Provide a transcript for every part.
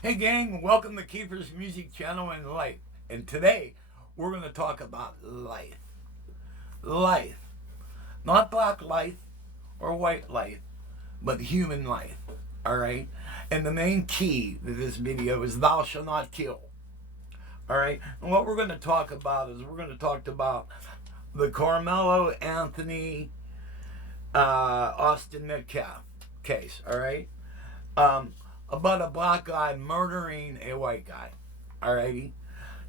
Hey gang, welcome to Keeper's Music Channel and Life. And today we're going to talk about life. Life. Not black life or white life, but human life. Alright? And the main key to this video is thou shalt not kill. Alright? And what we're going to talk about is we're going to talk about the Karmelo Anthony Austin Metcalf case. Alright? About a black guy murdering a white guy. Alrighty?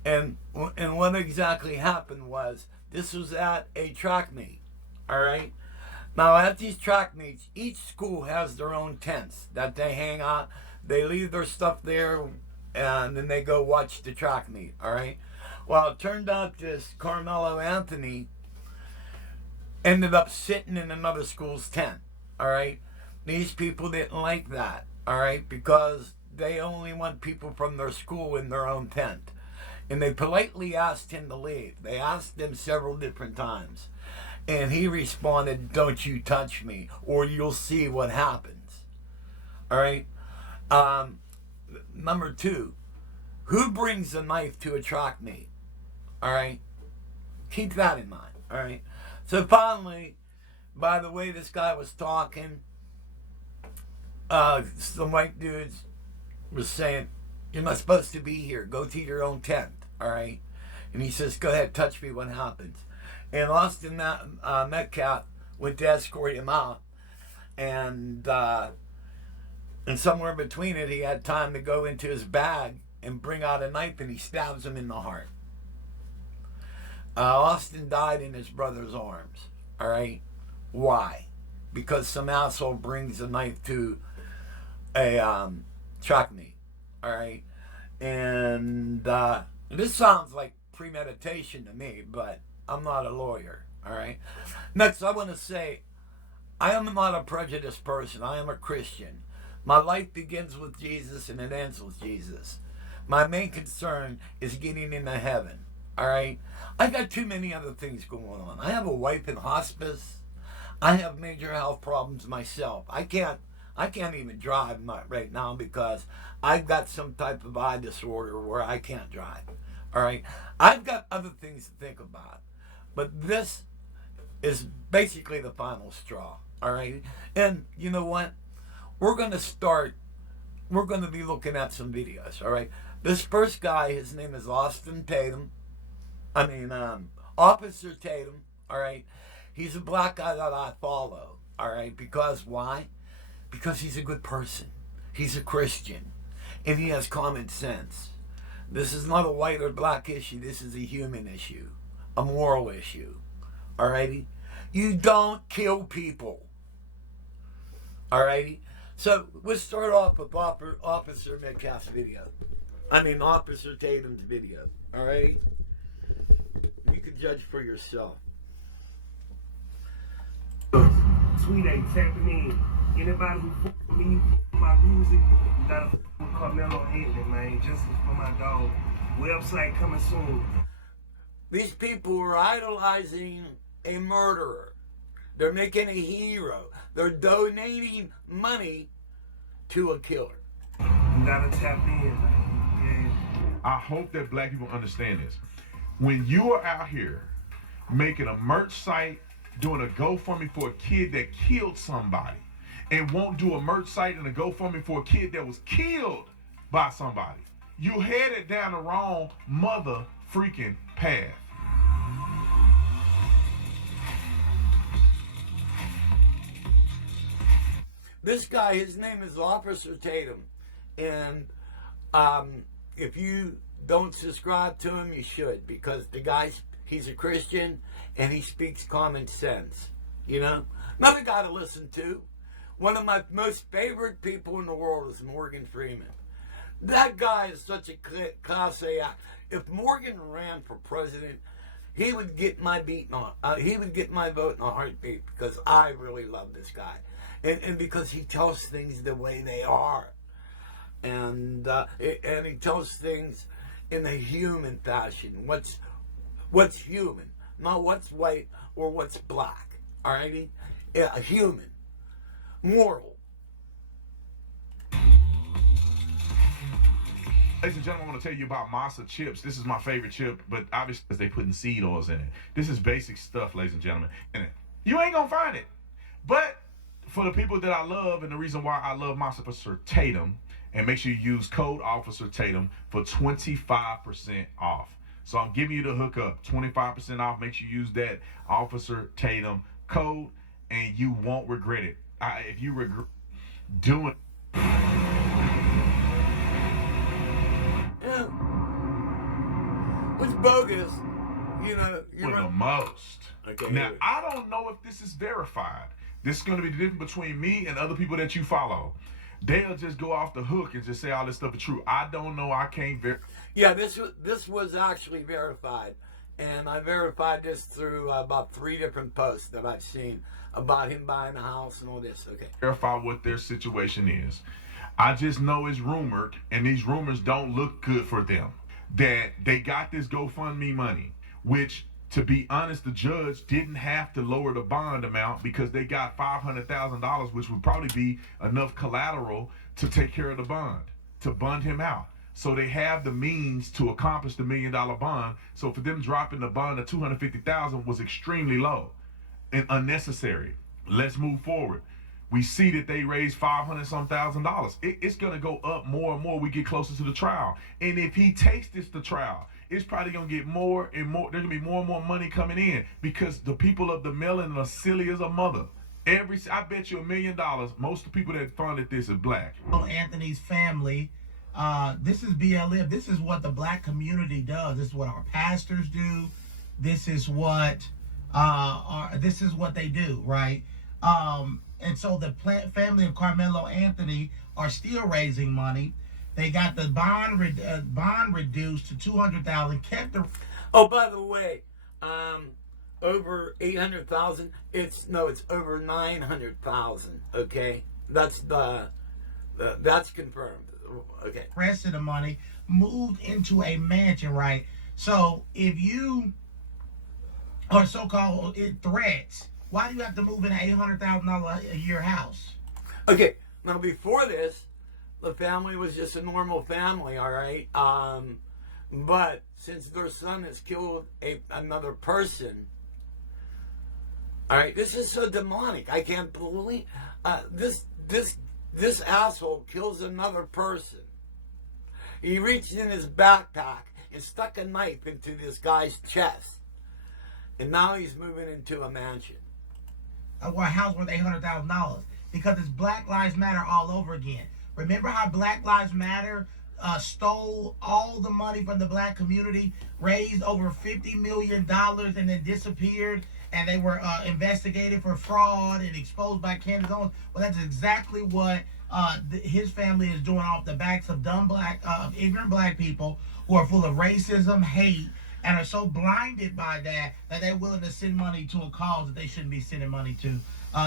And what exactly happened was this was at a track meet. Alright? Now at these track meets, each school has their own tents that they hang out. They leave their stuff there and then they go watch the track meet. Alright? Well, it turned out this Karmelo Anthony ended up sitting in another school's tent. Alright? These people didn't like that. Alright, because they only want people from their school in their own tent. And they politely asked him to leave. They asked him several different times. And he responded, "Don't you touch me, or you'll see what happens." Alright? Number two, who brings a knife to a track meet? Alright? Keep that in mind. Alright? So finally, by the way this guy was talking, some white dudes was saying, "You're not supposed to be here. Go to your own tent." All right. And he says, "Go ahead, touch me. What happens?" And Austin Metcalf went to escort him out, and somewhere between it, he had time to go into his bag and bring out a knife, and he stabs him in the heart. Austin died in his brother's arms. All right. Why? Because some asshole brings a knife to a track meet. All right. And this sounds like premeditation to me, but I'm not a lawyer. All right. Next, I want to say I am not a prejudiced person. I am a Christian. My life begins with Jesus and it ends with Jesus. My main concern is getting into heaven. All right. I got too many other things going on. I have a wife in hospice. I have major health problems myself. I can't even drive right now because I've got some type of eye disorder where I can't drive. All right. I've got other things to think about. But this is basically the final straw. All right. And you know what? We're going to be looking at some videos. All right. This first guy, his name is Officer Tatum. All right. He's a black guy that I follow. All right. Because why? Because he's a good person. He's a Christian. And he has common sense. This is not a white or black issue. This is a human issue. A moral issue. Alrighty? You don't kill people. Alrighty? So, we'll start off with Officer Metcalf's video. Officer Tatum's video. Alrighty? You can judge for yourself. Tweet ain't tapping in. Anybody who fuck with me, my music, you gotta fuck with Karmelo Anthony, man. Justice for my dog. Website coming soon. These people are idolizing a murderer. They're making a hero. They're donating money to a killer. You gotta tap in, man. Yeah. I hope that black people understand this. When you are out here making a merch site, doing a GoFundMe for a kid that killed somebody, and won't do a merch site and a GoFundMe for a kid that was killed by somebody, you headed down the wrong mother freaking path. This guy, his name is Officer Tatum, and if you don't subscribe to him, you should, because the guy's he's a Christian and he speaks common sense. You know, another guy to listen to. One of my most favorite people in the world is Morgan Freeman. That guy is such a class A act. If Morgan ran for president, he would get my he would get my vote in a heartbeat, because I really love this guy, and because he tells things the way they are, and he tells things in a human fashion. What's human, not what's white or what's black. Alrighty, yeah, human, moral. Ladies and gentlemen, I want to tell you about masa chips. This is my favorite chip, but obviously because they putting seed oils in it. This is basic stuff, ladies and gentlemen. And you ain't gonna find it. But for the people that I love, and the reason why I love masa for Tatum, and make sure you use code Officer Tatum for 25% off. So I'm giving you the hookup, 25% off. Make sure you use that Officer Tatum code, and you won't regret it. If you regret doing Yeah. Which bogus, you're the most. Okay. Now, I don't know if this is verified. This is going to be the difference between me and other people that you follow. They'll just go off the hook and just say all this stuff is true. I don't know. I can't verify. Yeah, this was actually verified, and I verified this through about 3 different posts that I've seen about him buying a house and all this. Okay. Verify what their situation is. I just know it's rumored, and these rumors don't look good for them, that they got this GoFundMe money, which, to be honest, the judge didn't have to lower the bond amount because they got $500,000, which would probably be enough collateral to take care of the bond, to bond him out. So they have the means to accomplish the $1 million bond. So for them dropping the bond to $250,000 was extremely low and unnecessary. Let's move forward. We see that they raised $500-some thousand. It's going to go up more and more we get closer to the trial. And if he takes this to trial, it's probably going to get more and more. There's going to be more and more money coming in because the people of the melanin are silly as a mother. I bet you $1 million, most of the people that funded this are black. Anthony's family, this is BLM. This is what the black community does. This is what our pastors do. This is what they do, right? And so the family of Karmelo Anthony are still raising money. They got the bond reduced to $200,000. Kept the. Oh, by the way, over 800,000. It's over 900,000. Okay, that's confirmed. Okay. Rest of the money moved into a mansion, right? So if you are so-called threats. Why do you have to move in an $800,000 a year house? Okay, now before this, the family was just a normal family, all right? But since their son has killed another person, all right, this is so demonic. I can't believe this asshole kills another person. He reached in his backpack and stuck a knife into this guy's chest, and now he's moving into a mansion. A house worth $800,000 because it's Black Lives Matter all over again. Remember how Black Lives Matter stole all the money from the black community, raised over $50 million, and then disappeared, and they were investigated for fraud and exposed by Candace Owens? Well, that's exactly what his family is doing off the backs of ignorant black people who are full of racism, hate, and are so blinded by that they're willing to send money to a cause that they shouldn't be sending money to.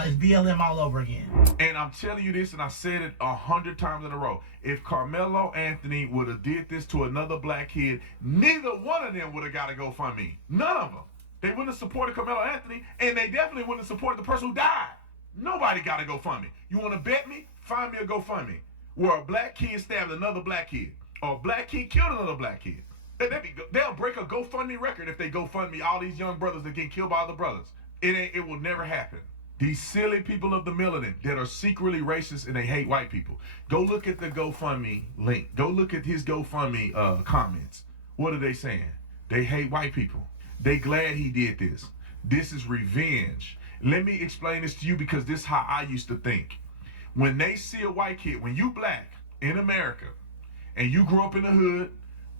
It's BLM all over again. And I'm telling you this, and I said it 100 times in a row. If Karmelo Anthony would have did this to another black kid, neither one of them would have got a GoFundMe. None of them. They wouldn't have supported Karmelo Anthony, and they definitely wouldn't have supported the person who died. Nobody got a GoFundMe. You want to bet me? Find me a GoFundMe where a black kid stabbed another black kid, or a black kid killed another black kid. They'll break a GoFundMe record if they GoFundMe all these young brothers that get killed by other brothers. It will never happen. These silly people of the melanin that are secretly racist and they hate white people. Go look at the GoFundMe link. Go look at his GoFundMe comments. What are they saying? They hate white people. They glad he did this. This is revenge. Let me explain this to you because this is how I used to think. When they see a white kid, when you black in America and you grew up in the hood,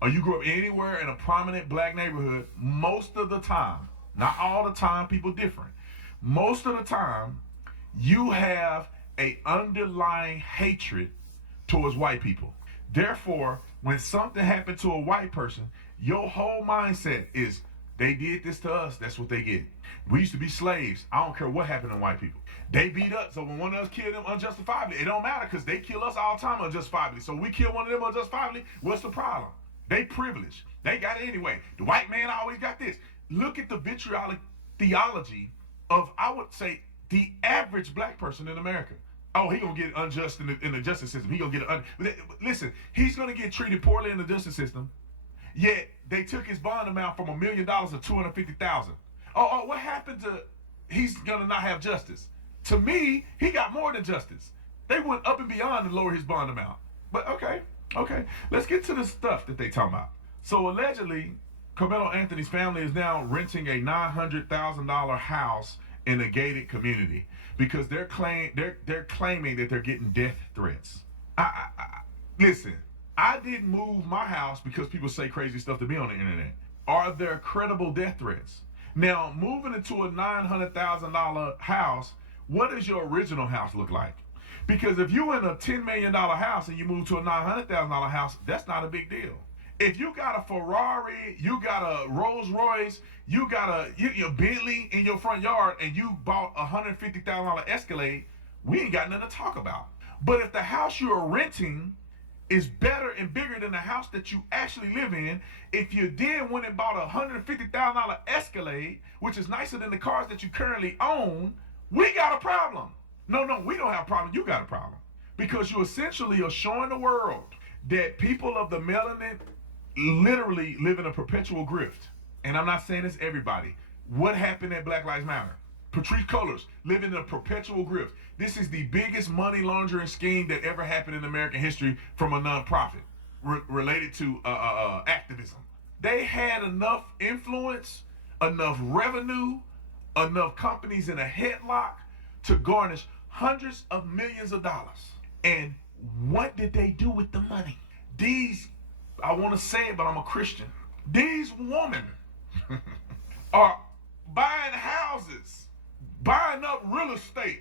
or you grew up anywhere in a prominent black neighborhood, most of the time, not all the time, people different. Most of the time, you have an underlying hatred towards white people. Therefore, when something happened to a white person, your whole mindset is, they did this to us, that's what they get. We used to be slaves. I don't care what happened to white people. They beat us, so when one of us killed them unjustifiably, it don't matter because they kill us all the time unjustifiably. So we kill one of them unjustifiably, what's the problem? They privileged. They got it anyway. The white man always got this. Look at the vitriolic theology of, I would say, the average black person in America. Oh, he gonna get unjust in the justice system. He gonna get listen. He's gonna get treated poorly in the justice system. Yet they took his bond amount from $1 million to $250,000. What happened to? He's gonna not have justice. To me, he got more than justice. They went up and beyond to lower his bond amount. But okay. Let's get to the stuff that they talking about. So allegedly, Karmelo Anthony's family is now renting a $900,000 house in a gated community because they're claiming that they're getting death threats. Listen, I didn't move my house because people say crazy stuff to me on the internet. Are there credible death threats? Now, moving into a $900,000 house, what does your original house look like? Because if you're in a $10 million house and you move to a $900,000 house, that's not a big deal. If you got a Ferrari, you got a Rolls Royce, you got a Bentley in your front yard, and you bought a $150,000 Escalade, we ain't got nothing to talk about. But if the house you're renting is better and bigger than the house that you actually live in, if you then went and bought a $150,000 Escalade, which is nicer than the cars that you currently own, we got a problem. No, we don't have a problem. You got a problem. Because you essentially are showing the world that people of the melanin literally live in a perpetual grift. And I'm not saying it's everybody. What happened at Black Lives Matter? Patrice Cullors live in a perpetual grift. This is the biggest money laundering scheme that ever happened in American history from a nonprofit related to activism. They had enough influence, enough revenue, enough companies in a headlock to garnish hundreds of millions of dollars. And what did they do with the money? I want to say it, but I'm a Christian. These women are buying houses, buying up real estate,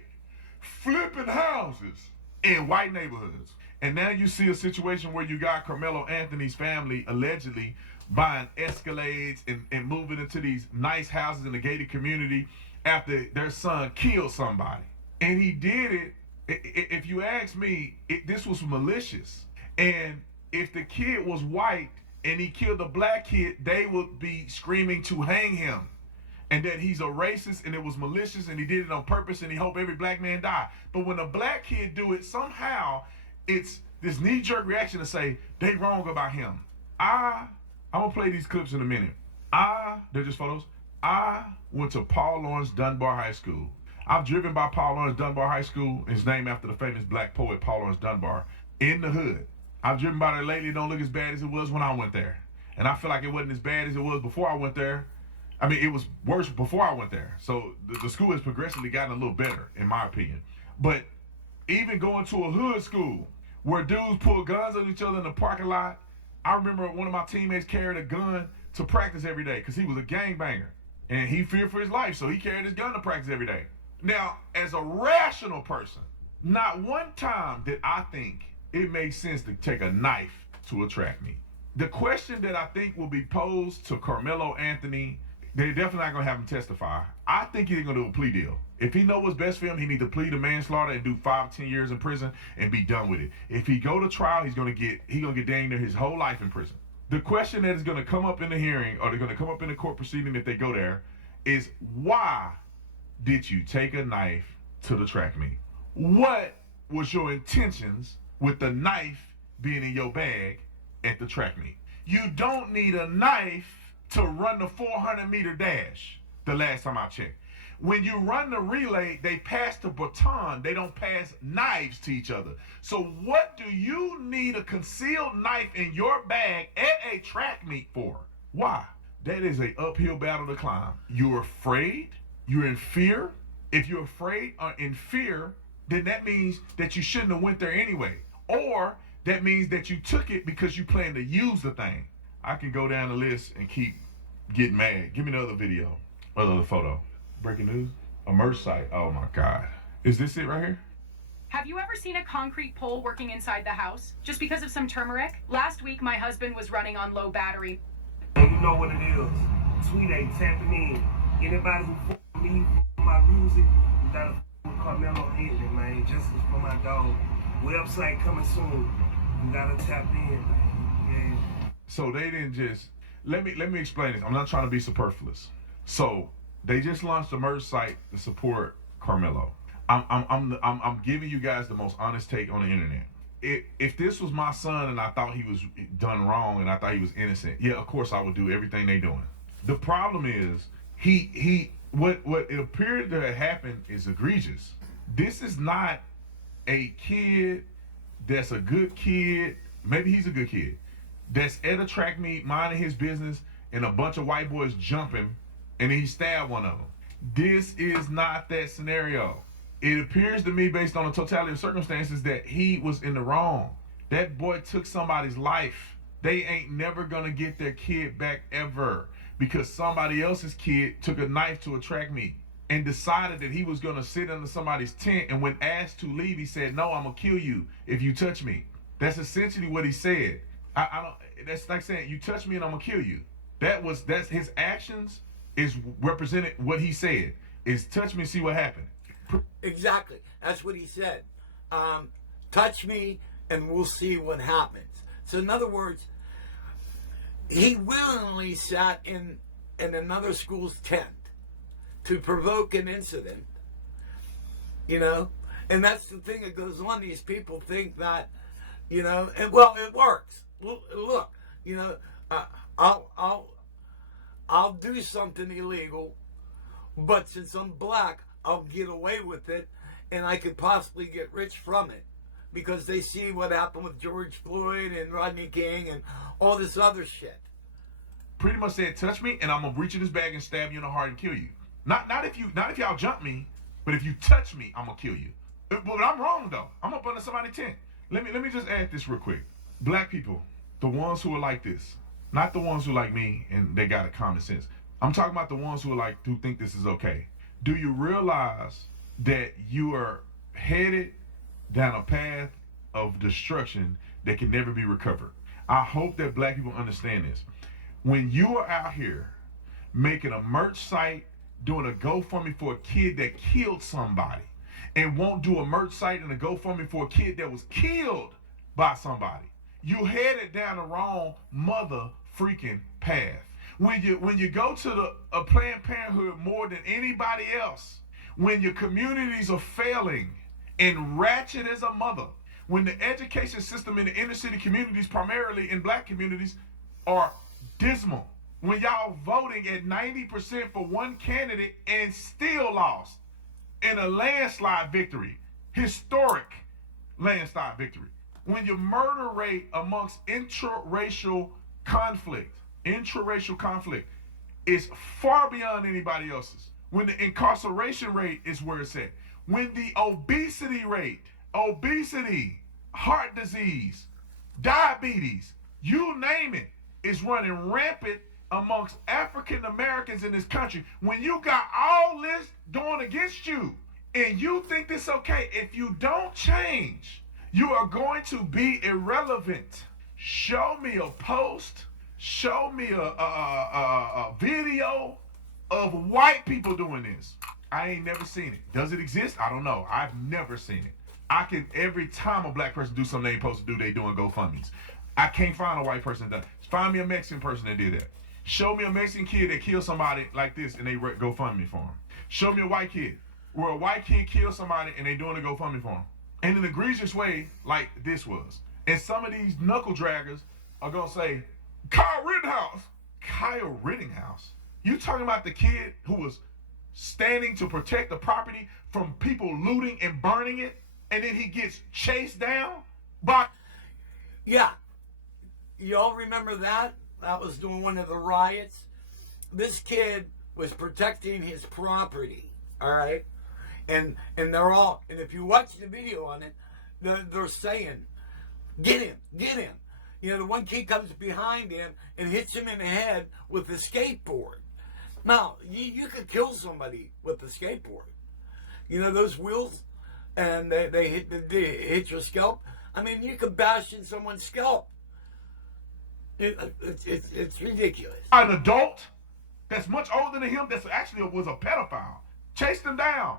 flipping houses in white neighborhoods. And now you see a situation where you got Karmelo Anthony's family allegedly buying Escalades and moving into these nice houses in a gated community after their son killed somebody. And he did it, if you ask me, this was malicious. And if the kid was white and he killed a black kid, they would be screaming to hang him. And that he's a racist and it was malicious and he did it on purpose and he hoped every black man die. But when a black kid do it, somehow it's this knee-jerk reaction to say, they wrong about him. I'm going to play these clips in a minute. They're just photos. I went to Paul Laurence Dunbar High School. I've driven by Paul Laurence Dunbar High School. It's named after the famous black poet Paul Laurence Dunbar. In the hood. I've driven by there lately. It don't look as bad as it was when I went there. And I feel like it wasn't as bad as it was before I went there. I mean, it was worse before I went there. So the school has progressively gotten a little better, in my opinion. But even going to a hood school where dudes pull guns on each other in the parking lot, I remember one of my teammates carried a gun to practice every day because he was a gangbanger. And he feared for his life, so he carried his gun to practice every day. Now, as a rational person, not one time did I think it makes sense to take a knife to attract me. The question that I think will be posed to Karmelo Anthony, they're definitely not going to have him testify. I think he's going to do a plea deal. If he knows what's best for him, he needs to plead to manslaughter and do 5-10 years in prison and be done with it. If he go to trial, he's going to get dang near his whole life in prison. The question that is going to come up in the hearing, or they're going to come up in the court proceeding if they go there, is why did you take a knife to attract me? What was your intentions with the knife being in your bag at the track meet? You don't need a knife to run the 400-meter dash, the last time I checked. When you run the relay, they pass the baton. They don't pass knives to each other. So what do you need a concealed knife in your bag at a track meet for? Why? That is an uphill battle to climb. You're afraid. You're in fear. If you're afraid or in fear, then that means that you shouldn't have went there anyway. Or that means that you took it because you plan to use the thing. I can go down the list and keep getting mad. Give me another video, another photo. Breaking news, a merch site. Oh my God. Is this it right here? Have you ever seen a concrete pole working inside the house just because of some turmeric? Last week, my husband was running on low battery. You know what it is. Tweet 8 tapping in. Anybody who fuck with me, fuck my music, you gotta fuck with Karmelo Anthony, man. Justice for my dog. Website coming soon. You gotta tap in, man. Yeah. So they didn't just let me explain this. I'm not trying to be superfluous. So they just launched a merch site to support Karmelo. I'm giving you guys the most honest take on the internet. If this was my son and I thought he was done wrong and I thought he was innocent, yeah, of course I would do everything they doing. The problem is what it appeared to have happened is egregious. This is not a kid that's a good kid. Maybe he's a good kid that's at a track meet minding his business and a bunch of white boys jumping and then he stabbed one of them. This is not that scenario. It appears to me, based on the totality of circumstances, that he was in the wrong. That boy took somebody's life. They ain't never gonna get their kid back ever because somebody else's kid took a knife to a track meet and decided that he was gonna sit under somebody's tent, and when asked to leave, he said, "No, I'm gonna kill you if you touch me." That's essentially what he said. I don't. That's like saying, "You touch me and I'm gonna kill you." That's his actions is represented what he said. Is touch me and see what happened. Exactly. That's what he said. Touch me and we'll see what happens. So in other words, he willingly sat in another school's tent to provoke an incident, and that's the thing that goes on. These people think that, and well, it works. Look, I'll do something illegal, but since I'm black, I'll get away with it, and I could possibly get rich from it because they see what happened with George Floyd and Rodney King and all this other shit. Pretty much said, "Touch me, and I'm gonna reach in this bag and stab you in the heart and kill you." Not if y'all jump me, but if you touch me, I'm gonna kill you. But I'm wrong though. I'm up under somebody's tent. Let me just add this real quick. Black people, the ones who are like this, not the ones who like me and they got a common sense. I'm talking about the ones who think this is okay. Do you realize that you are headed down a path of destruction that can never be recovered? I hope that black people understand this. When you are out here making a merch site, doing a GoFundMe for a kid that killed somebody, and won't do a merch site and a GoFundMe for a kid that was killed by somebody, you headed down the wrong mother freaking path. When you go to a Planned Parenthood more than anybody else, when your communities are failing and ratchet as a mother, when the education system in the inner city communities, primarily in black communities, are dismal, when y'all voting at 90% for one candidate and still lost in a landslide victory, historic landslide victory, when your murder rate amongst intraracial conflict is far beyond anybody else's, when the incarceration rate is where it's at, when the obesity rate, heart disease, diabetes, you name it, is running rampant amongst African Americans in this country, when you got all this going against you and you think this okay, if you don't change, you are going to be irrelevant. Show me a post, show me a video of white people doing this. I ain't never seen it. Does it exist? I don't know. I've never seen it. Every time a black person do something they ain't supposed to do, they doing GoFundMes. I can't find a white person that does. Find me a Mexican person that did that. Show me a Mexican kid that killed somebody like this and they GoFundMe for him. Show me a white kid where a white kid killed somebody and they doing a GoFundMe for him. In an egregious way like this was. And some of these knuckle draggers are going to say, Kyle Rittenhouse? You talking about the kid who was standing to protect the property from people looting and burning it, and then he gets chased down by... Yeah. Y'all remember that? That was during one of the riots. This kid was protecting his property, all right? And they're all, and if you watch the video on it, they're saying, get him. The one kid comes behind him and hits him in the head with a skateboard. Now, you could kill somebody with a skateboard. Those wheels, and they hit your scalp. I mean, you could bash in someone's scalp. It's ridiculous. An adult that's much older than him, that's actually was a pedophile, chased him down,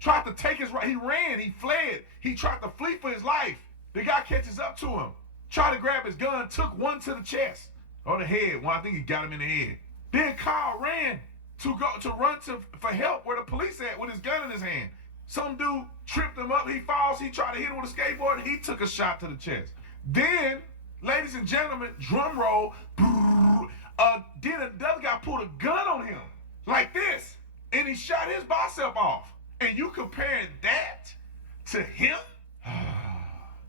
tried to take his right. He ran, he fled, he tried to flee for his life. The guy catches up to him, tried to grab his gun, took one to the chest or the head. Well, I think he got him in the head. Then Kyle ran for help where the police at with his gun in his hand. Some dude tripped him up. He falls. He tried to hit him with a skateboard. He took a shot to the chest. Then, ladies and gentlemen, drum roll. Then another guy pulled a gun on him like this, and he shot his bicep off. And you comparing that to him?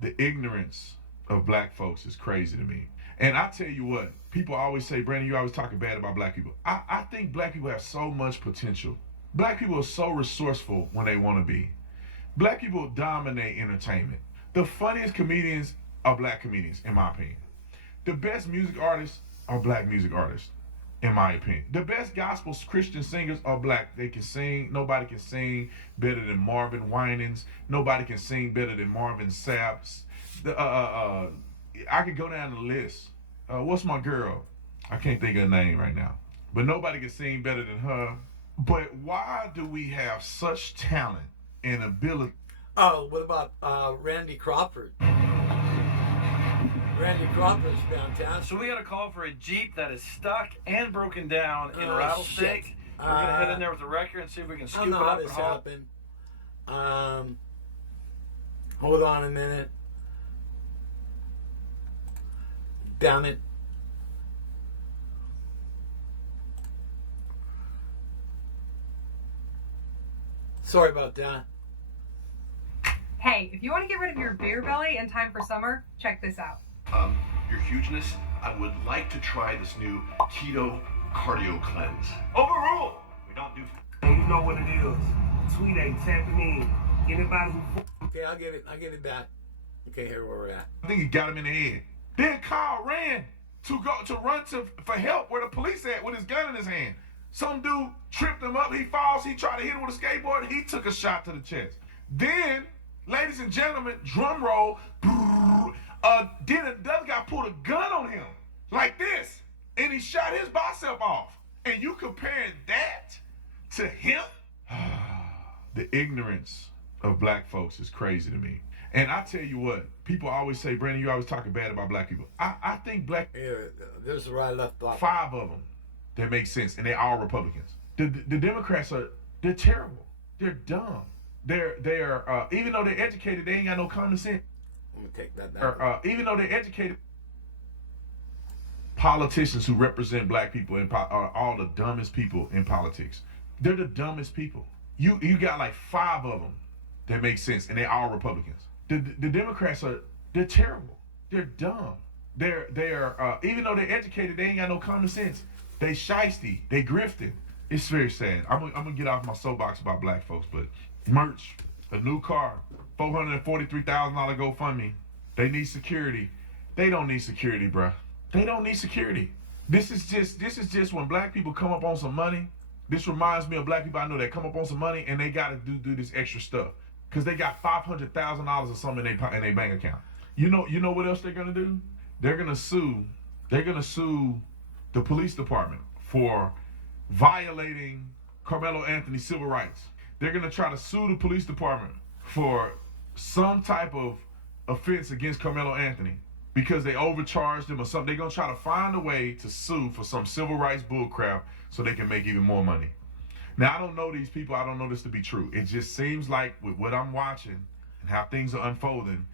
The ignorance of black folks is crazy to me. And I tell you what, people always say, Brandon, you always talking bad about black people. I think black people have so much potential. Black people are so resourceful when they want to be. Black people dominate entertainment. The funniest comedians are black comedians, in my opinion. The best music artists are black music artists, in my opinion. The best gospel Christian singers are black. They can sing. Nobody can sing better than Marvin Winans. Nobody can sing better than Marvin Sapp. I could go down the list. What's my girl? I can't think of her name right now. But nobody can sing better than her. But why do we have such talent and ability? Oh, what about Randy Crawford? Randy Crawford's downtown. So we got a call for a Jeep that is stuck and broken down in Oh, Rattlesnake. shit. We're going to head in there with the wrecker and see if we can I scoop don't it know how up and this haul. happened. Hold on a minute. Damn it. Sorry about that. Hey, if you want to get rid of your beer belly in time for summer, check this out. Your hugeness, I would like to try this new keto cardio cleanse. Overruled! We don't do... And you know what it is. Tweet ain't tapping in. Anybody who Okay, I'll get it back. Okay, here where we're at. I think he got him in the head. Then Kyle ran to run for help where the police at with his gun in his hand. Some dude tripped him up. He falls. He tried to hit him with a skateboard. He took a shot to the chest. Then, ladies and gentlemen, drum roll. Then another guy pulled a gun on him like this, and he shot his bicep off. And you comparing that to him? The ignorance of black folks is crazy to me. And I tell you what, people always say, Brandon, you always talking bad about black people. I think black, Here, there's the right left block. 5 of them that make sense, and they all Republicans. The Democrats they're terrible. They're dumb. They're even though they're educated, they ain't got no common sense. Let me take that back. Even though they're educated, politicians who represent black people are all the dumbest people in politics. They're the dumbest people. You got like 5 of them that make sense, and they all Republicans. The Democrats they're terrible. They're dumb. They're even though they're educated, they ain't got no common sense. They shiesty. They grifting. It's very sad. I'm gonna get off my soapbox about black folks, but merch, a new car, $443,000 GoFundMe. They need security. They don't need security, bruh. They don't need security. This is just when black people come up on some money. This reminds me of black people I know that come up on some money and they gotta do this extra stuff because they got $500,000 or something in their bank account. You know what else they're gonna do? They're gonna sue the police department for violating Karmelo Anthony's civil rights. They're gonna try to sue the police department for some type of offense against Karmelo Anthony because they overcharged him or something. They're gonna try to find a way to sue for some civil rights bullcrap so they can make even more money. Now, I don't know these people. I don't know this to be true. It just seems like with what I'm watching and how things are unfolding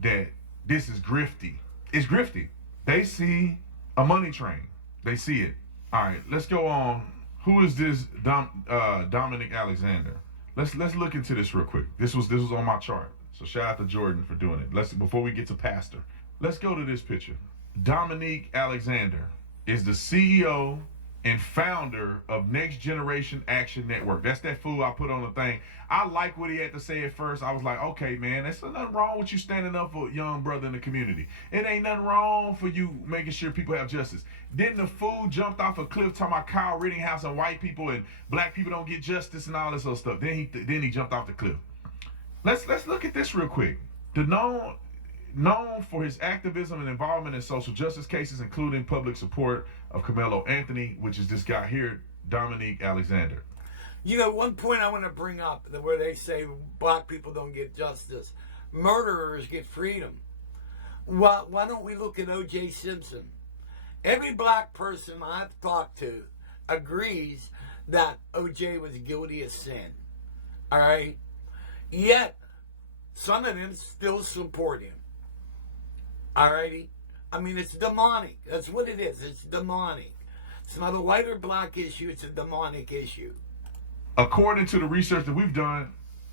that this is grifty. It's grifty. They see a money train. They see it. All right, let's go on. Who is this Dominic Alexander? Let's look into this real quick. This was on my chart. So shout out to Jordan for doing it. Before we get to Pastor, let's go to this picture. Dominique Alexander is the CEO and founder of Next Generation Action Network. That's that fool I put on the thing. I like what he had to say at first. I was like, okay, man, there's nothing wrong with you standing up for a young brother in the community. It ain't nothing wrong for you making sure people have justice. Then the fool jumped off a cliff talking about Kyle Rittenhouse and white people and black people don't get justice and all this other stuff. Then he jumped off the cliff. Let's look at this real quick. The known for his activism and involvement in social justice cases, including public support of Karmelo Anthony, which is this guy here, Dominique Alexander. You know, one point I want to bring up where they say black people don't get justice. Murderers get freedom. Why don't we look at O.J. Simpson? Every black person I've talked to agrees that O.J. was guilty of sin. All right? Yet, some of them still support him. Alrighty? I mean, it's demonic. That's what it is. It's demonic. It's not a white or black issue. It's a demonic issue. According to the research that we've done,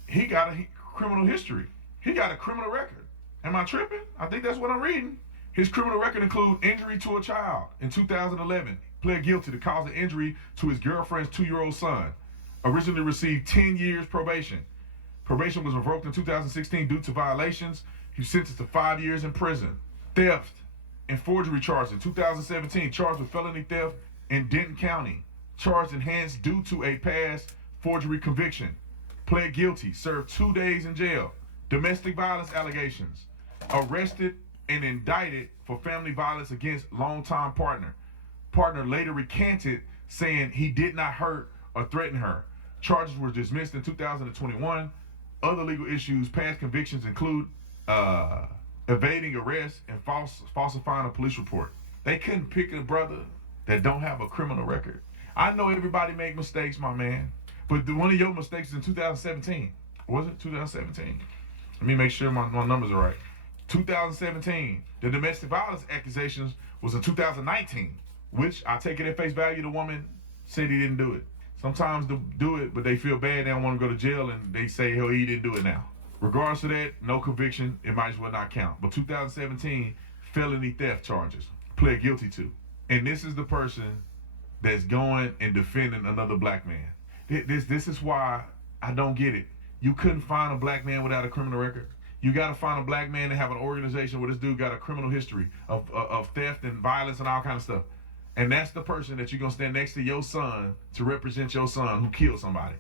he got a criminal history. He got a criminal record. Am I tripping? I think that's what I'm reading. His criminal record includes injury to a child in 2011. Pled guilty to causing injury to his girlfriend's 2-year-old son. Originally received 10 years probation. Probation was revoked in 2016 due to violations. He was sentenced to 5 years in prison. Theft and forgery charges in 2017, charged with felony theft in Denton County. Charged enhanced due to a past forgery conviction. Pled guilty, served 2 days in jail. Domestic violence allegations. Arrested and indicted for family violence against longtime partner. Partner later recanted, saying he did not hurt or threaten her. Charges were dismissed in 2021. Other legal issues, past convictions include evading arrest and falsifying a police report. They couldn't pick a brother that don't have a criminal record. I know everybody make mistakes, my man, but one of your mistakes is in 2017. Was it 2017? Let me make sure my numbers are right. 2017. The domestic violence accusations was in 2019, which I take it at face value. The woman said he didn't do it. Sometimes they do it, but they feel bad. They don't want to go to jail, and they say, hell, he didn't do it now. Regardless of that, no conviction. It might as well not count. But 2017, felony theft charges, pled guilty to. And this is the person that's going and defending another black man. This is why I don't get it. You couldn't find a black man without a criminal record. You got to find a black man that have an organization where this dude got a criminal history of theft and violence and all kind of stuff. And that's the person that you're going to stand next to your son to represent your son who killed somebody.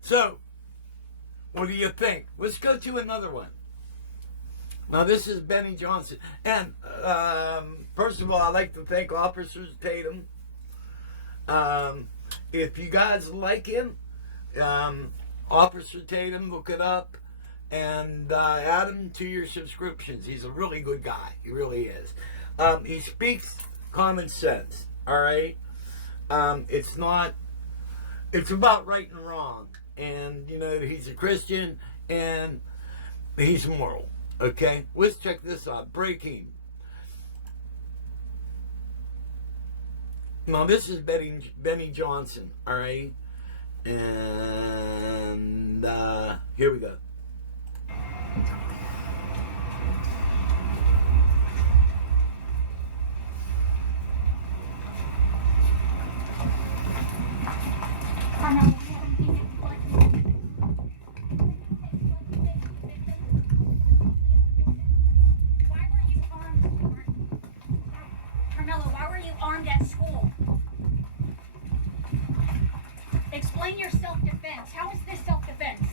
So, what do you think? Let's go to another one. Now, this is Benny Johnson. And, first of all, I'd like to thank Officer Tatum. If you guys like him, Officer Tatum, look it up and add him to your subscriptions. He's a really good guy. He really is. He speaks common sense, all right? It's about right and wrong. And, you know, he's a Christian and he's moral. Okay, let's check this out. Breaking. Now, this is Benny Johnson, all right? And here we go. Karmelo, why were you armed at school? Explain your self-defense. How is this self-defense?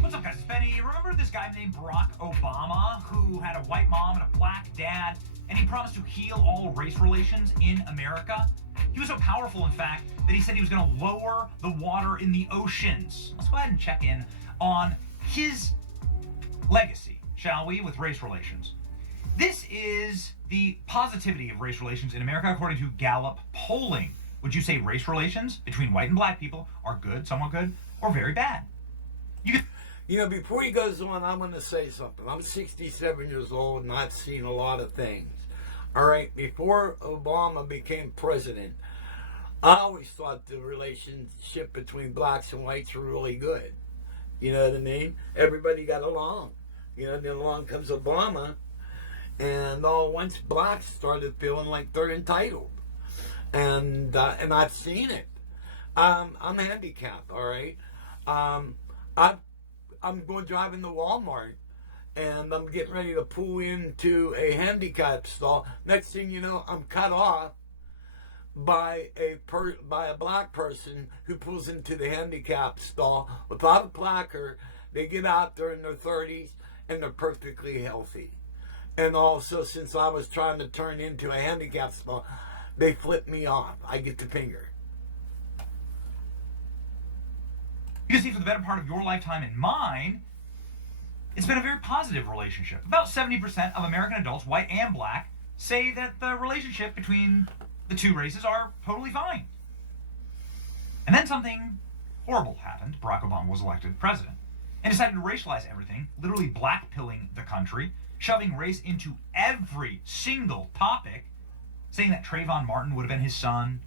What's up, guys? It's Benny. Remember this guy named Barack Obama who had a white mom and a black dad, and he promised to heal all race relations in America? He was so powerful, in fact, that he said he was going to lower the water in the oceans. Let's go ahead and check in on his legacy, shall we, with race relations. This is the positivity of race relations in America according to Gallup polling. Would you say race relations between white and black people are good, somewhat good, or very bad? You know, before he goes on, I'm going to say something. I'm 67 years old and I've seen a lot of things. All right, before Obama became president, I always thought the relationship between blacks and whites were really good. You know what I mean? Everybody got along. You know, then along comes Obama, and all once blacks started feeling like they're entitled. And I've seen it. I'm handicapped, all right? I'm going driving to Walmart, and I'm getting ready to pull into a handicap stall. Next thing you know, I'm cut off by a black person who pulls into the handicap stall without a placard. They get out there in their 30s and they're perfectly healthy. And also, since I was trying to turn into a handicap stall, they flip me off. I get the finger. You can see for the better part of your lifetime and mine, it's been a very positive relationship. About 70% of American adults, white and black, say that the relationship between the two races are totally fine. And then something horrible happened. Barack Obama was elected president and decided to racialize everything, literally blackpilling the country, shoving race into every single topic, saying that Trayvon Martin would have been his son,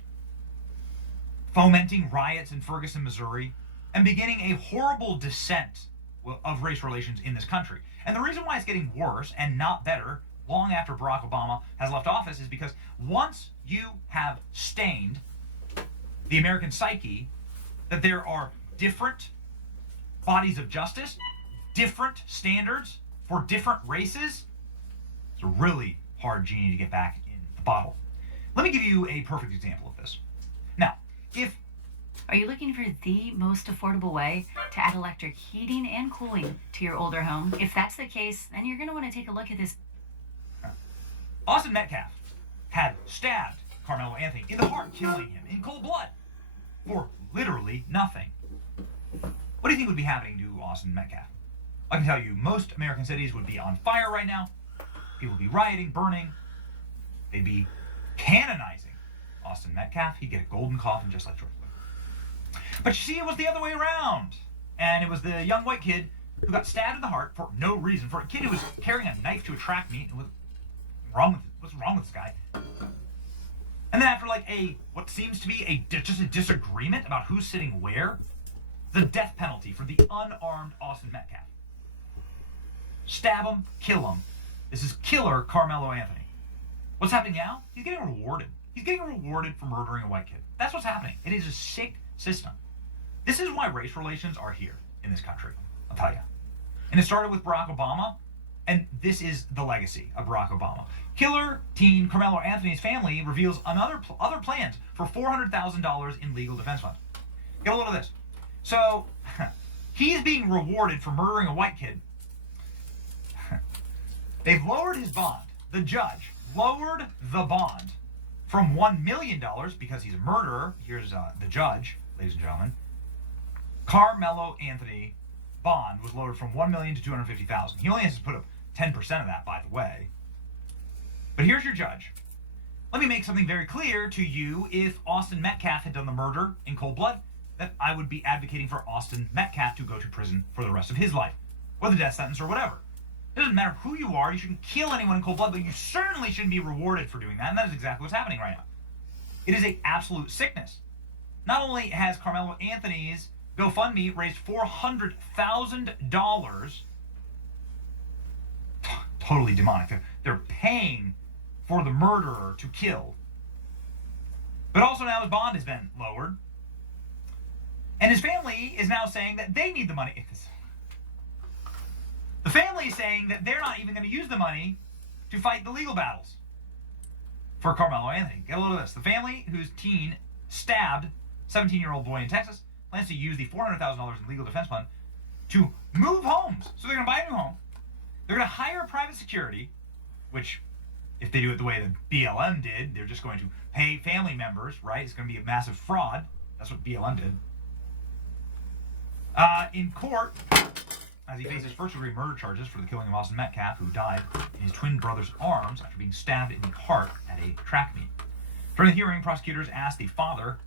fomenting riots in Ferguson, Missouri, and beginning a horrible descent of race relations in this country. And the reason why it's getting worse and not better long after Barack Obama has left office is because once you have stained the American psyche that there are different bodies of justice, different standards for different races, it's a really hard genie to get back in the bottle. Let me give you a perfect example of this. Now, Are you looking for the most affordable way to add electric heating and cooling to your older home? If that's the case, then you're going to want to take a look at this. Austin Metcalf had stabbed Karmelo Anthony in the heart, killing him in cold blood for literally nothing. What do you think would be happening to Austin Metcalf? I can tell you, most American cities would be on fire right now. People would be rioting, burning. They'd be canonizing Austin Metcalf. He'd get a golden coffin just like George Floyd. But you see, it was the other way around. And it was the young white kid who got stabbed in the heart for no reason. For a kid who was carrying a knife to a track meet. What's wrong with this guy? And then after what seems to be just a disagreement about who's sitting where, the death penalty for the unarmed Austin Metcalf. Stab him, kill him. This is killer Karmelo Anthony. What's happening now? He's getting rewarded. He's getting rewarded for murdering a white kid. That's what's happening. It is a sick system. This is why race relations are here in this country, I'll tell you. And it started with Barack Obama, and this is the legacy of Barack Obama. Killer teen Karmelo Anthony's family reveals other plans for $400,000 in legal defense funds. Get a load of this. So, he's being rewarded for murdering a white kid. They've lowered his bond. The judge lowered the bond from $1 million because he's a murderer. Here's the judge, ladies and gentlemen. Karmelo Anthony bond was lowered from $1 million to $250,000. He only has to put up 10% of that, by the way. But here's your judge. Let me make something very clear to you. If Austin Metcalf had done the murder in cold blood, that I would be advocating for Austin Metcalf to go to prison for the rest of his life, or the death sentence, or whatever. It doesn't matter who you are. You shouldn't kill anyone in cold blood, but you certainly shouldn't be rewarded for doing that, and that is exactly what's happening right now. It is an absolute sickness. Not only has Karmelo Anthony's GoFundMe raised $400,000, totally demonic. They're paying for the murderer to kill. But also now his bond has been lowered. And his family is now saying that they need the money. The family is saying that they're not even going to use the money to fight the legal battles for Karmelo Anthony. Get a load of this. The family whose teen stabbed 17-year-old boy in Texas plans to use the $400,000 in legal defense fund to move homes. So they're going to buy a new home. They're going to hire a private security, which, if they do it the way the BLM did, they're just going to pay family members, right? It's going to be a massive fraud. That's what BLM did. In court, as he faces first-degree murder charges for the killing of Austin Metcalf, who died in his twin brother's arms after being stabbed in the heart at a track meet. During the hearing, prosecutors asked the father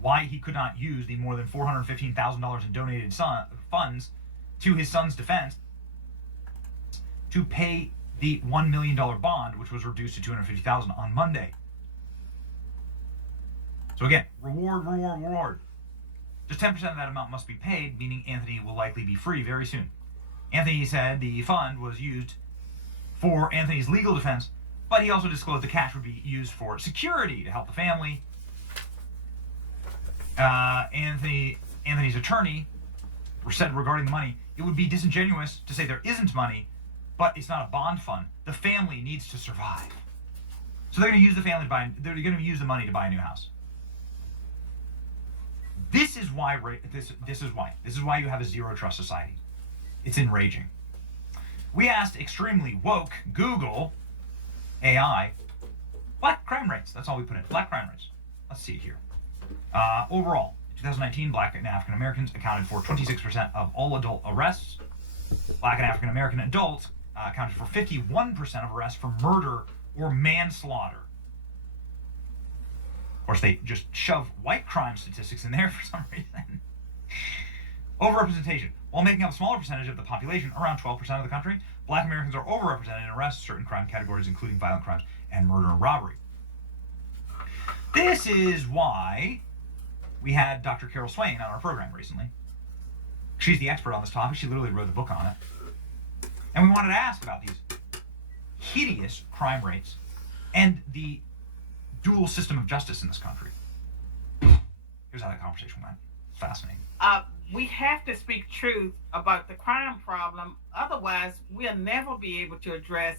why he could not use the more than $415,000 in donated funds to his son's defense to pay the $1 million bond, which was reduced to $250,000 on Monday. So again, reward. Just 10% of that amount must be paid, meaning Anthony will likely be free very soon. Anthony said the fund was used for Anthony's legal defense, but he also disclosed the cash would be used for security to help the family. Anthony's attorney said regarding the money, it would be disingenuous to say there isn't money, but it's not a bond fund. The family needs to survive. So they're going to use they're going to use the money to buy a new house. This is why you have a zero trust society. It's enraging. We asked extremely woke Google AI black crime rates. That's all we put in. Black crime rates. Let's see here. Overall, in 2019, black and African Americans accounted for 26% of all adult arrests. Black and African American adults accounted for 51% of arrests for murder or manslaughter. Of course, they just shove white crime statistics in there for some reason. Overrepresentation. While making up a smaller percentage of the population, around 12% of the country, black Americans are overrepresented in arrests, certain crime categories, including violent crimes and murder and robbery. This is why we had Dr. Carol Swain on our program recently. She's the expert on this topic. She literally wrote a book on it. And we wanted to ask about these hideous crime rates and the dual system of justice in this country. Here's how that conversation went. It's fascinating. We have to speak truth about the crime problem. Otherwise, we'll never be able to address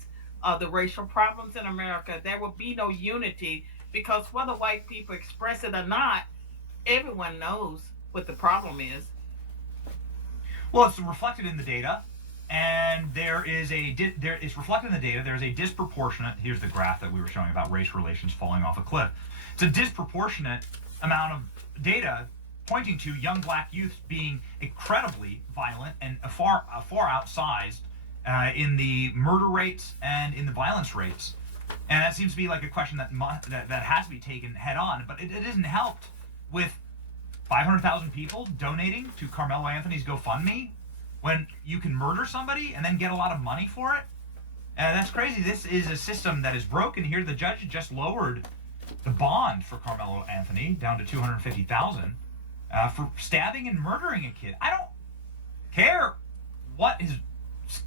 the racial problems in America. There will be no unity because whether white people express it or not, everyone knows what the problem is. Well, it's reflected in the data, and it's reflected in the data. There's a disproportionate. Here's the graph that we were showing about race relations falling off a cliff. It's a disproportionate amount of data pointing to young black youth being incredibly violent and far outsized in the murder rates and in the violence rates. And that seems to be like a question that has to be taken head on. But it isn't helped with 500,000 people donating to Karmelo Anthony's GoFundMe when you can murder somebody and then get a lot of money for it. That's crazy. This is a system that is broken here. The judge just lowered the bond for Karmelo Anthony down to $250,000 for stabbing and murdering a kid. I don't care what his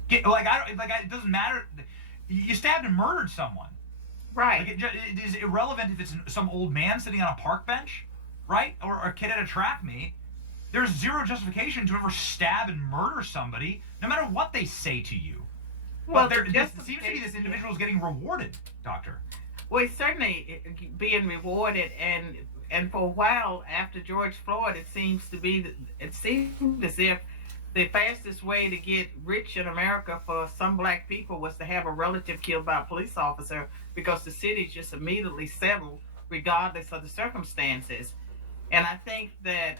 it doesn't matter. You stabbed and murdered someone, right? Like it is irrelevant if it's some old man sitting on a park bench, right, or a kid at a track meet. There's zero justification to ever stab and murder somebody, no matter what they say to you. Well, it seems to be this individual is getting rewarded, Doctor. Well, he's certainly being rewarded, and for a while after George Floyd, it seemed as if the fastest way to get rich in America for some black people was to have a relative killed by a police officer because the city just immediately settled regardless of the circumstances. And I think that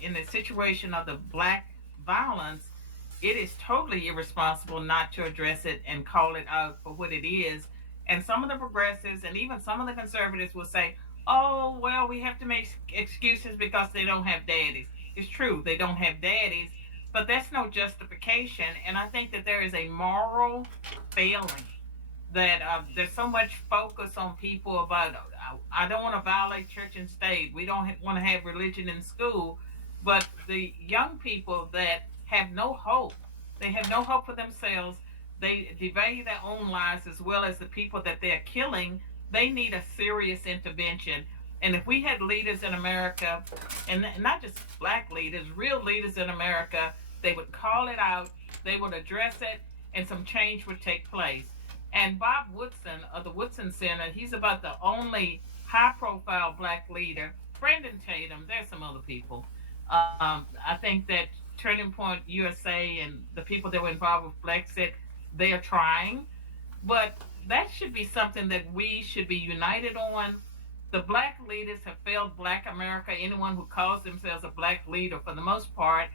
in the situation of the black violence, it is totally irresponsible not to address it and call it out for what it is. And some of the progressives and even some of the conservatives will say, oh, well, we have to make excuses because they don't have daddies. It's true, they don't have daddies, but that's no justification. And I think that there is a moral failing that there's so much focus on people about, I don't want to violate church and state. We don't want to have religion in school. But the young people that have no hope, they have no hope for themselves. They devalue their own lives as well as the people that they're killing. They need a serious intervention. And if we had leaders in America, and not just black leaders, real leaders in America, they would call it out, they would address it, and some change would take place. And Bob Woodson of the Woodson Center, he's about the only high-profile black leader. Brandon Tatum, there's some other people. I think that Turning Point USA and the people that were involved with Brexit, they are trying. But that should be something that we should be united on. The black leaders have failed black America, anyone who calls themselves a black leader for the most part.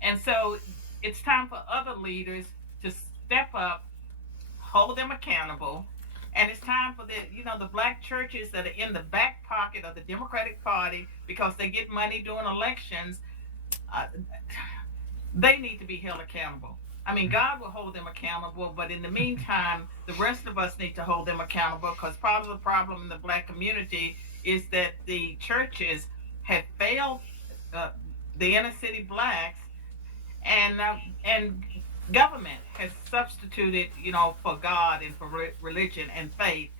And so it's time for other leaders to step up, hold them accountable. And it's time for the black churches that are in the back pocket of the Democratic Party because they get money during elections. They need to be held accountable. I mean, God will hold them accountable, but in the meantime, the rest of us need to hold them accountable because part of the problem in the black community is that the churches have failed the inner city blacks, and government has substituted, for God and for religion and faith.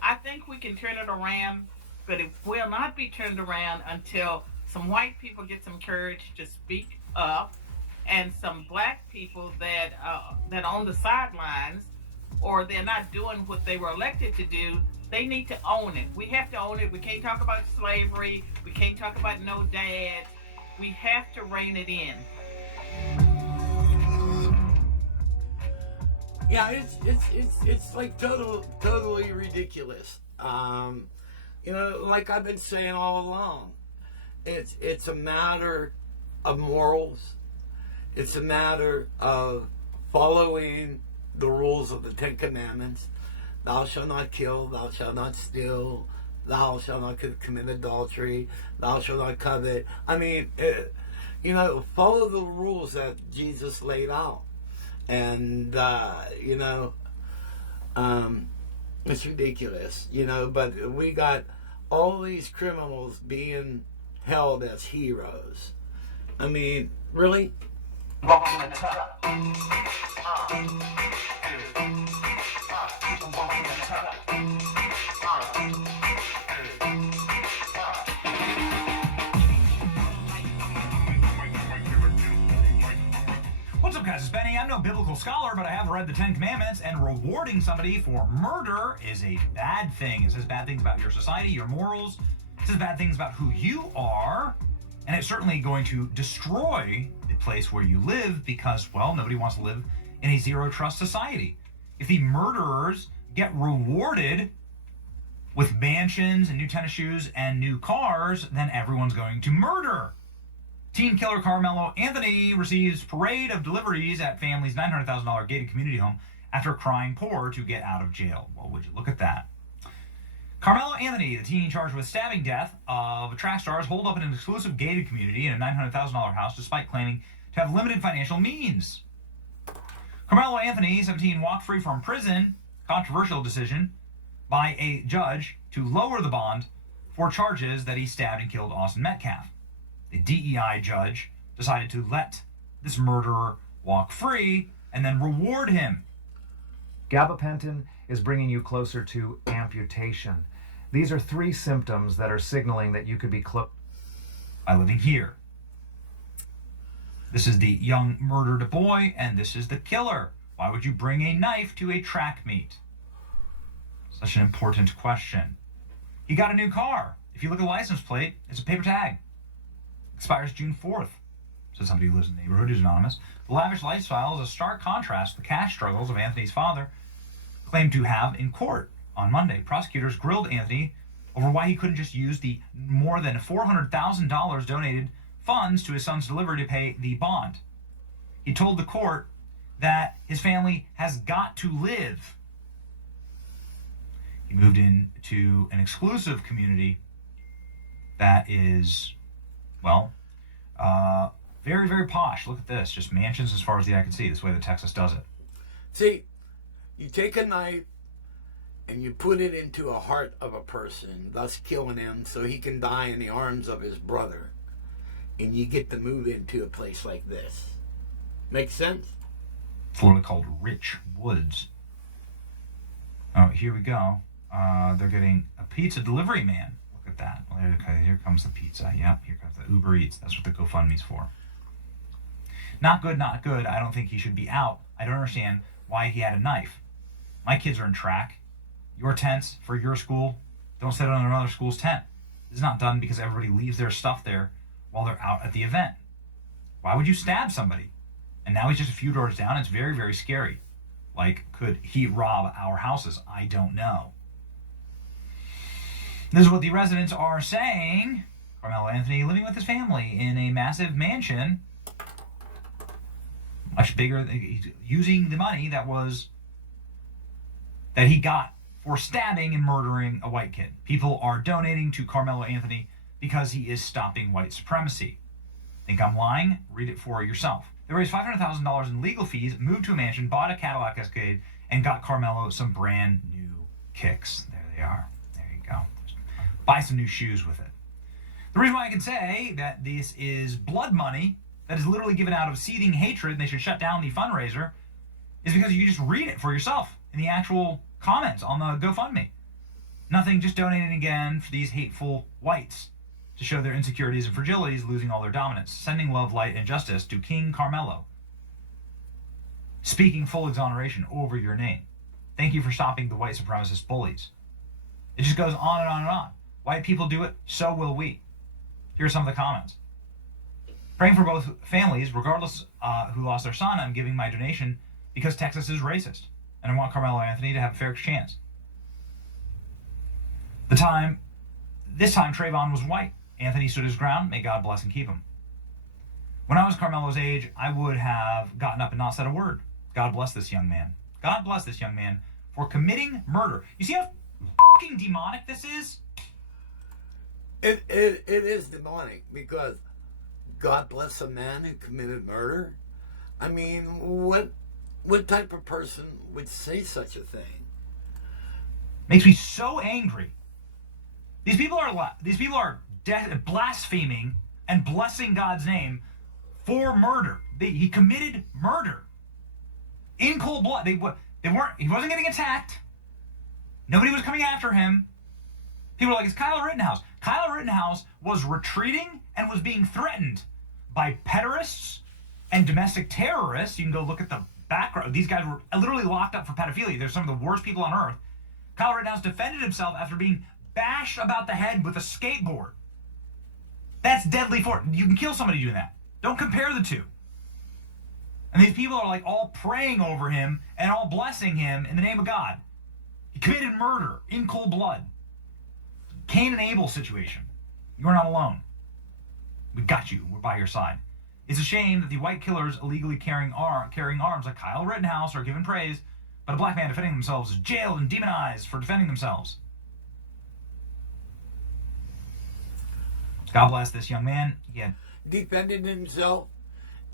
I think we can turn it around, but it will not be turned around until some white people get some courage to speak up, and some black people that on the sidelines or they're not doing what they were elected to do, they need to own it. We have to own it. We can't talk about slavery. We can't talk about no dads. We have to rein it in. Yeah, it's like totally ridiculous. Like I've been saying all along, it's a matter of morals. It's a matter of following the rules of the Ten Commandments. Thou shalt not kill, thou shalt not steal, thou shalt not commit adultery, thou shalt not covet. I mean, follow the rules that Jesus laid out. And, it's ridiculous, but we got all these criminals being held as heroes. I mean, really? What's up, guys? It's Benny. I'm no biblical scholar, but I have read the Ten Commandments, and rewarding somebody for murder is a bad thing. It says bad things about your society, your morals. It says bad things about who you are, and it's certainly going to destroy the place where you live because, well, nobody wants to live in a zero-trust society. If the murderers get rewarded with mansions and new tennis shoes and new cars, then everyone's going to murder. Teen killer Karmelo Anthony receives parade of deliveries at family's $900,000 gated community home after crying poor to get out of jail. Well, would you look at that? Karmelo Anthony, the teen charged with stabbing death of a track star, is holed up in an exclusive gated community in a $900,000 house despite claiming to have limited financial means. Karmelo Anthony, 17, walked free from prison. Controversial decision by a judge to lower the bond for charges that he stabbed and killed Austin Metcalf. The DEI judge decided to let this murderer walk free and then reward him. Gabapentin is bringing you closer to amputation. These are 3 symptoms that are signaling that you could be by living here. This is the young murdered boy, and this is the killer. Why would you bring a knife to a track meet? Such an important question. He got a new car. If you look at the license plate, it's a paper tag. Expires June 4th, says somebody who lives in the neighborhood who's anonymous. The lavish lifestyle is a stark contrast to the cash struggles of Anthony's father claimed to have in court on Monday. Prosecutors grilled Anthony over why he couldn't just use the more than $400,000 donated funds to his son's delivery to pay the bond. He told the court that his family has got to live. He moved into an exclusive community that is, well, very, very posh. Look at this. Just mansions as far as the eye can see. This way that Texas does it. See, you take a knife and you put it into a heart of a person, thus killing him so he can die in the arms of his brother. And you get to move into a place like this. Make sense? It's literally called Rich Woods. Oh, here we go. They're getting a pizza delivery man. Look at that. Okay, here comes the pizza. Yep, here comes the Uber Eats. That's what the GoFundMe's for. Not good, not good. I don't think he should be out. I don't understand why he had a knife. My kids are in track. Your tents for your school, don't sit on another school's tent. This is not done because everybody leaves their stuff there while they're out at the event. Why would you stab somebody? And now he's just a few doors down. It's very, very scary. Like, could he rob our houses? I don't know. This is what the residents are saying. Karmelo Anthony living with his family in a massive mansion. Much bigger. He's using the money that he got for stabbing and murdering a white kid. People are donating to Karmelo Anthony because he is stopping white supremacy. Think I'm lying? Read it for yourself. They raised $500,000 in legal fees, moved to a mansion, bought a Cadillac Escalade, and got Karmelo some brand new kicks. There they are. There you go. Just buy some new shoes with it. The reason why I can say that this is blood money that is literally given out of seething hatred and they should shut down the fundraiser is because you can just read it for yourself in the actual comments on the GoFundMe. Nothing, just donating again for these hateful whites to show their insecurities and fragilities, losing all their dominance. Sending love, light, and justice to King Karmelo. Speaking full exoneration over your name. Thank you for stopping the white supremacist bullies. It just goes on and on and on. White people do it, so will we. Here are some of the comments. Praying for both families, regardless who lost their son. I'm giving my donation because Texas is racist, and I want Karmelo Anthony to have a fair chance. This time Trayvon was white. Anthony stood his ground. May God bless and keep him. When I was Carmelo's age, I would have gotten up and not said a word. God bless this young man. God bless this young man for committing murder. You see how fucking demonic this is? It is demonic because God bless a man who committed murder. I mean, what type of person would say such a thing? Makes me so angry. These people are blaspheming and blessing God's name for murder. He committed murder in cold blood. He wasn't getting attacked. Nobody was coming after him. People are like, it's Kyle Rittenhouse. Kyle Rittenhouse was retreating and was being threatened by pederasts and domestic terrorists. You can go look at the background. These guys were literally locked up for pedophilia. They're some of the worst people on earth. Kyle Rittenhouse defended himself after being bashed about the head with a skateboard. That's deadly force. You can kill somebody doing that. Don't compare the two. And these people are like all praying over him and all blessing him in the name of God. He committed murder in cold blood. Cain and Abel situation. You are not alone. We got you. We're by your side. It's a shame that the white killers illegally carrying arms like Kyle Rittenhouse are given praise, but a black man defending themselves is jailed and demonized for defending themselves. God bless this young man. He had defended himself.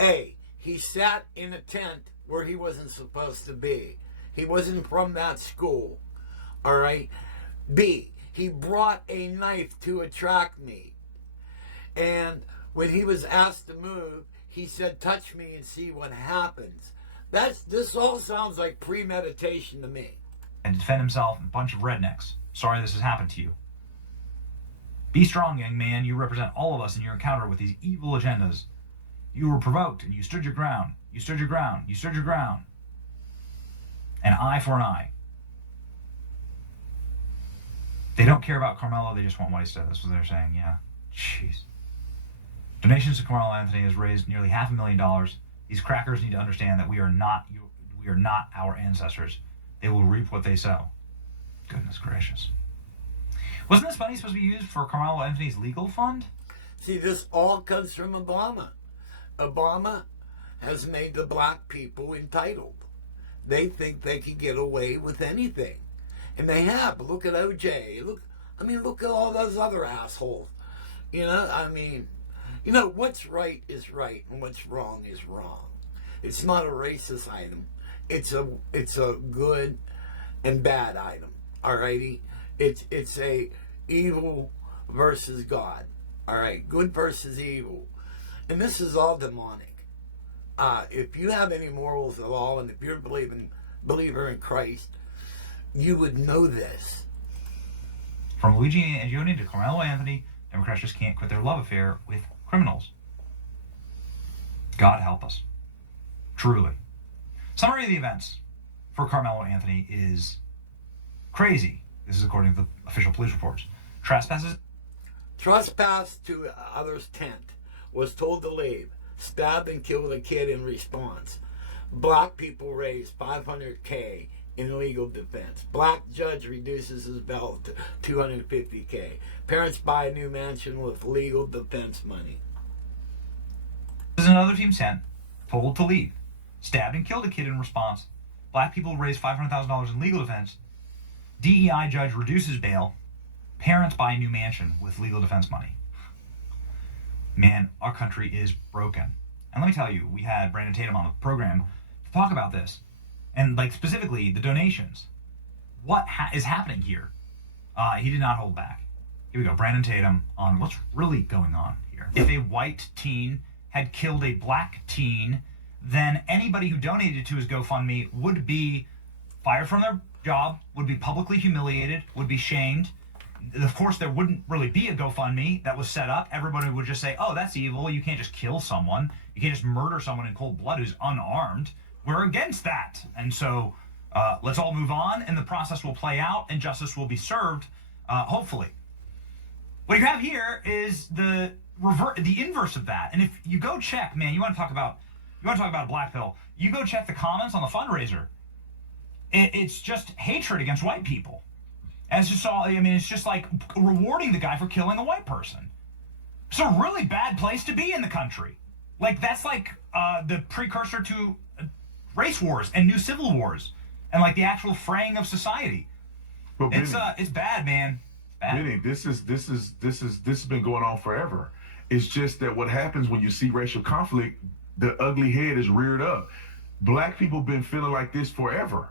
A, he sat in a tent where he wasn't supposed to be. He wasn't from that school. All right. B, he brought a knife to attract me. And when he was asked to move, he said, touch me and see what happens. This all sounds like premeditation to me. And defend himself, a bunch of rednecks. Sorry this has happened to you. Be strong, young man. You represent all of us in your encounter with these evil agendas. You were provoked, and you stood your ground. You stood your ground. You stood your ground. An eye for an eye. They don't care about Karmelo. They just want what he said. That's what they're saying. Yeah. Jeez. Donations to Karmelo Anthony has raised nearly $500,000. These crackers need to understand that we are not our ancestors. They will reap what they sow. Goodness gracious. Wasn't this money supposed to be used for Karmelo Anthony's legal fund? See, this all comes from Obama. Obama has made the black people entitled. They think they can get away with anything. And they have. Look at OJ. Look at all those other assholes. What's right is right and what's wrong is wrong. It's not a racist item. It's a good and bad item. Alrighty? It's a evil versus God. Alright, good versus evil. And this is all demonic. If you have any morals at all, and if you're a believer in Christ, you would know this. From Luigi Angioni to Karmelo Anthony, Democrats just can't quit their love affair with criminals. God help us. Truly. Summary of the events for Karmelo Anthony is crazy. This is according to the official police reports. Trespass to other's tent. Was told to leave. Stabbed and killed a kid in response. Black people raised $500K in legal defense. Black judge reduces his bail to $250K. Parents buy a new mansion with legal defense money. This is another team sent, told to leave. Stabbed and killed a kid in response. Black people raised $500,000 in legal defense. DEI judge reduces bail. Parents buy a new mansion with legal defense money. Man, our country is broken. And let me tell you, we had Brandon Tatum on the program to talk about this. And specifically, the donations. What is happening here? He did not hold back. Here we go, Brandon Tatum on what's really going on here. If a white teen had killed a black teen, then anybody who donated to his GoFundMe would be fired from their job, would be publicly humiliated, would be shamed. Of course, there wouldn't really be a GoFundMe that was set up. Everybody would just say, oh, that's evil. You can't just kill someone. You can't just murder someone in cold blood who's unarmed. We're against that. And so Let's all move on, and the process will play out, and justice will be served, hopefully. What you have here is the inverse of that. And if you go check, man, you want to talk about a black pill. You go check the comments on the fundraiser. It's just hatred against white people. And it's just all, I mean, it's just like rewarding the guy for killing a white person. It's a really bad place to be in the country. Like, that's like the precursor to race wars and new civil wars and like the actual fraying of society. But it's bad, man. Bad. Benny, this has been going on forever. It's just that what happens when you see racial conflict, the ugly head is reared up. Black people been feeling like this forever.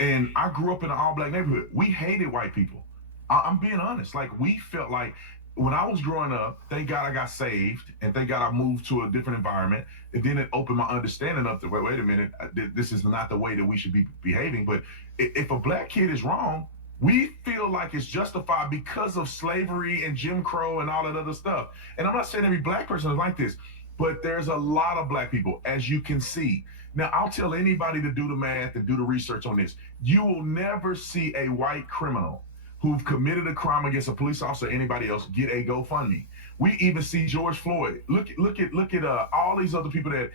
And I grew up in an all-black neighborhood. We hated white people. I'm being honest. Like, we felt like when I was growing up, thank God I got saved, and thank God I moved to a different environment. And then it opened my understanding up to, wait a minute, this is not the way that we should be behaving. But if a black kid is wrong, we feel like it's justified because of slavery and Jim Crow and all that other stuff. And I'm not saying every black person is like this, but there's a lot of black people, as you can see. Now, I'll tell anybody to do the math and do the research on this. You will never see a white criminal who've committed a crime against a police officer or anybody else get a GoFundMe. We even see George Floyd. Look at all these other people that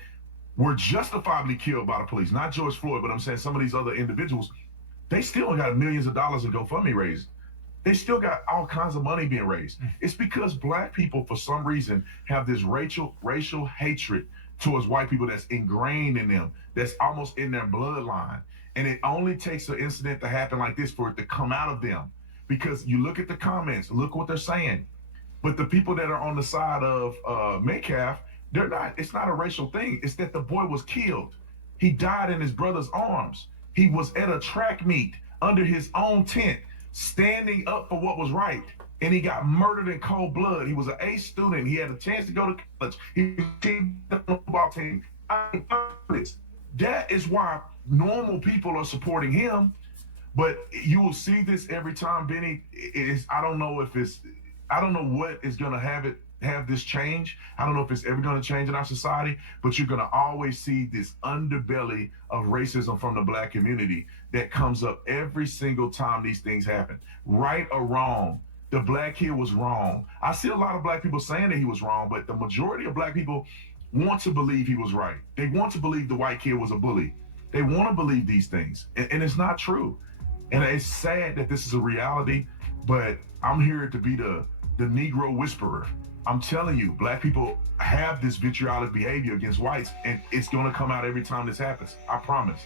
were justifiably killed by the police. Not George Floyd, but I'm saying some of these other individuals. They still got millions of dollars in GoFundMe raised. They still got all kinds of money being raised. It's because black people, for some reason, have this racial hatred towards white people that's ingrained in them, that's almost in their bloodline. And it only takes an incident to happen like this for it to come out of them. Because you look at the comments, look what they're saying. But the people that are on the side of Metcalf, it's not a racial thing. It's that the boy was killed. He died in his brother's arms. He was at a track meet under his own tent, standing up for what was right. And he got murdered in cold blood. He was an A student. He had a chance to go to college. He was on the football team. That is why normal people are supporting him. But you will see this every time, Benny. I don't know what is going to have this change. I don't know if it's ever going to change in our society, but you're going to always see this underbelly of racism from the black community that comes up every single time these things happen. Right or wrong, the black kid was wrong. I see a lot of black people saying that he was wrong, but the majority of black people want to believe he was right. They want to believe the white kid was a bully. They want to believe these things, and it's not true. And it's sad that this is a reality, but I'm here to be the Negro whisperer. I'm telling you, black people have this vitriolic behavior against whites, and it's going to come out every time this happens. I promise.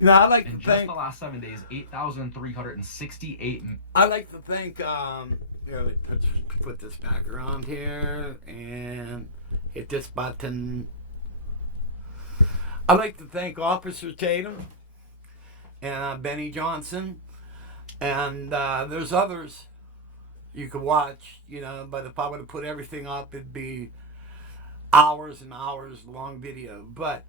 You know, I like in to just think the last 7 days, 8,368. I like to think. Here, let's put this back around here and hit this button. I like to thank Officer Tatum and Benny Johnson, and there's others you could watch. You know, but if I were to put everything up, it'd be hours and hours long video. But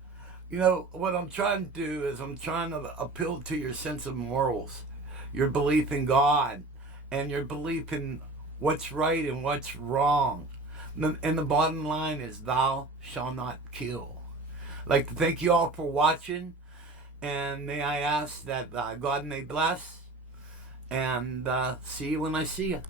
you know, what I'm trying to do is I'm trying to appeal to your sense of morals, your belief in God, and your belief in what's right and what's wrong. And the bottom line is, thou shalt not kill. I'd like to thank you all for watching, and may I ask that God may bless, and see you when I see you.